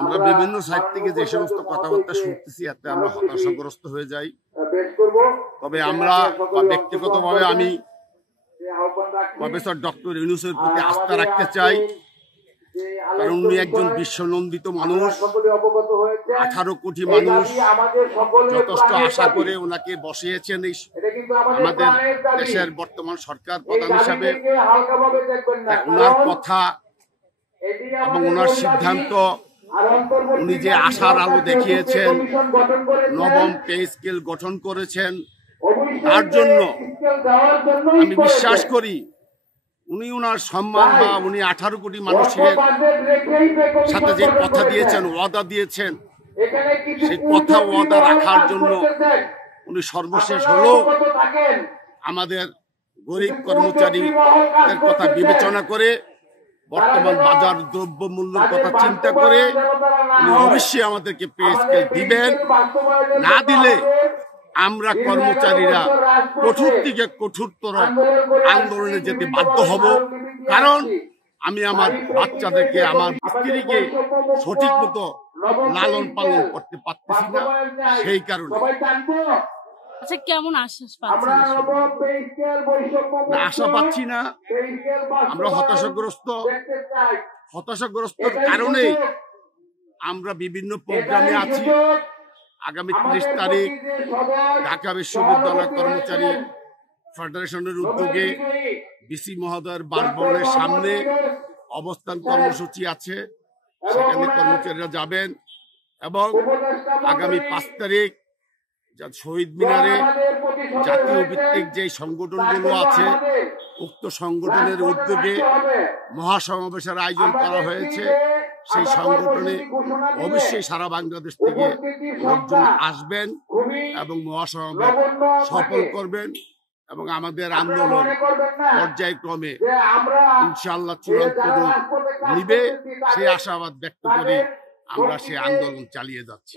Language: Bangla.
আমরা বিভিন্ন সাইড থেকে যে সমস্ত কথাবার্তা শুনতেছি এতে আমরা হতাশাগ্রস্ত হয়ে যাই। তবে আমরা ব্যক্তিগতভাবে আমি প্রফেসর ডক্টর ইউনূসের প্রতি আস্থা রাখতে চাই, কারণ উনি একজন বিশ্বনন্দিত মানুষ। 18 কোটি মানুষ যথেষ্ট আশা করে ওনাকে বসিয়েছেন এই আমাদের দেশের বর্তমান সরকার প্রধান হিসাবে। ওনার কথা এবং ওনার সিদ্ধান্ত, উনি যে আশার আলো দেখিয়েছেন, নবম পে স্কেল গঠন করেছেন, তার জন্য আমি বিশ্বাস করি উনি ওনার সম্মান বা উনি 18 কোটি মানুষের সাথে যে কথা দিয়েছেন, ওয়াদা দিয়েছেন, সেই কথা ওয়াদা রাখার জন্য উনি সর্বশেষ হলেও আমাদের গরিব কর্মচারীদের কথা বিবেচনা করে, বর্তমান বাজার দ্রব্য মূল্যের কথা চিন্তা করে উনি অবশ্যই আমাদেরকে পে স্কেল দিবেন। না দিলে আমরা কর্মচারীরা কঠোর থেকে কঠোরতর আন্দোলনে যেতে বাধ্য হব। কারণ আমি আমার বাচ্চাদেরকে, আমার স্ত্রীকে সঠিক মতো লালন পালন করতে পারতেছি না, সেই কারণে। আচ্ছা, কেমন আশ্বাস পাচ্ছেন? আশা পাচ্ছি না, আমরা হতাশাগ্রস্তর কারণে আমরা বিভিন্ন প্রোগ্রামে আছি। আগামী 30 তারিখ ঢাকা বিশ্ববিদ্যালয় কর্মচারী ফেডারেশনের উদ্যোগে ভিসি মহোদয়ের বাসভবনের সামনে অবস্থান কর্মসূচি আছে, সেখানে কর্মচারীরা যাবেন। এবং আগামী 5 তারিখ শহীদ মিনারে জাতীয় ভিত্তিক যে সংগঠনগুলো আছে, উক্ত সংগঠনের উদ্যোগে মহাসমাবেশের আয়োজন করা হয়েছে। সেই সংগঠনে অবশ্যই সারা বাংলাদেশ থেকে লোকজন আসবেন এবং মহাসমাবেশ সফল করবেন এবং আমাদের আন্দোলন পর্যায়ক্রমে ইনশাআল্লাহ চূড়ান্ত রূপ নিবে, সেই আশাবাদ ব্যক্ত করে আমরা সেই আন্দোলন চালিয়ে যাচ্ছি।